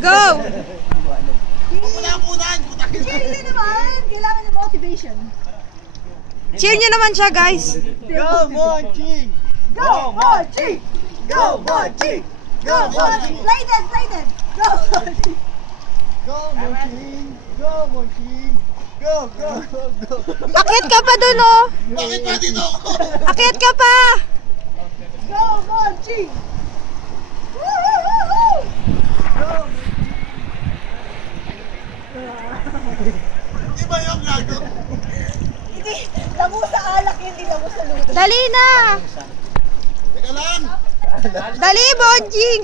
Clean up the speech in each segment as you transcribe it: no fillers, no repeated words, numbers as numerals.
Go! Wala ang unan! Cheer nyo naman! Kailangan ng motivation. Cheer nyo naman siya, guys. Go, Monching! Go, Monching! Go, Monching! Go, Monching! Play dead, play dead! Go, Monching! Go, Monching! Go, Monching! Go, go, go, go! Akyat ka pa dun, oh. Bakit ba dito ako? Akyat ka pa. Go, Monching! Woo-hoo-hoo-hoo! Di ba yung lago? Hindi, lamo sa alak yun, hindi lamo sa luto. Dali na. Teka lang! Dali, Bonjing.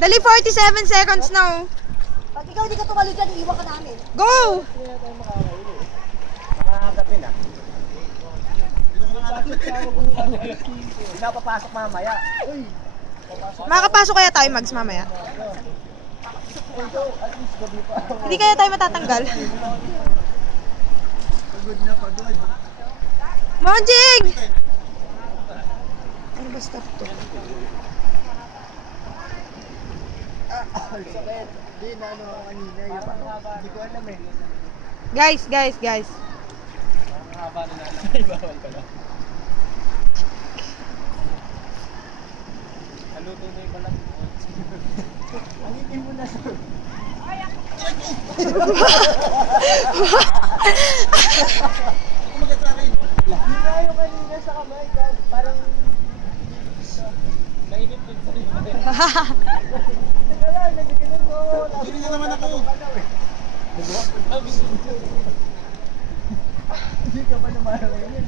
Dali, 47 seconds na, oh. Pag ikaw hindi ka tumalo dyan, iiwan ka namin. Go! Makakagapin ah. Pinapapasok mamaya. Makakapasok kaya tayo, Mags, mamaya? Hindi kaya tayo matatanggal? Pagod na pagod. Bonjing! Ano ba stop to? Sakit. Hindi na ano ako kanina. Yung ano, hindi ko alam eh. Guys, guys, guys. Bawal pala. Haluto na yung balat. Alitin mo na sir. Kumagat sa akin. Yun nga yung kanina sa kamay. Parang... Mainit din sa iyo. Teka lang, nagkakalan mo. Hindi na naman ako. Hindi ka pa naman yun.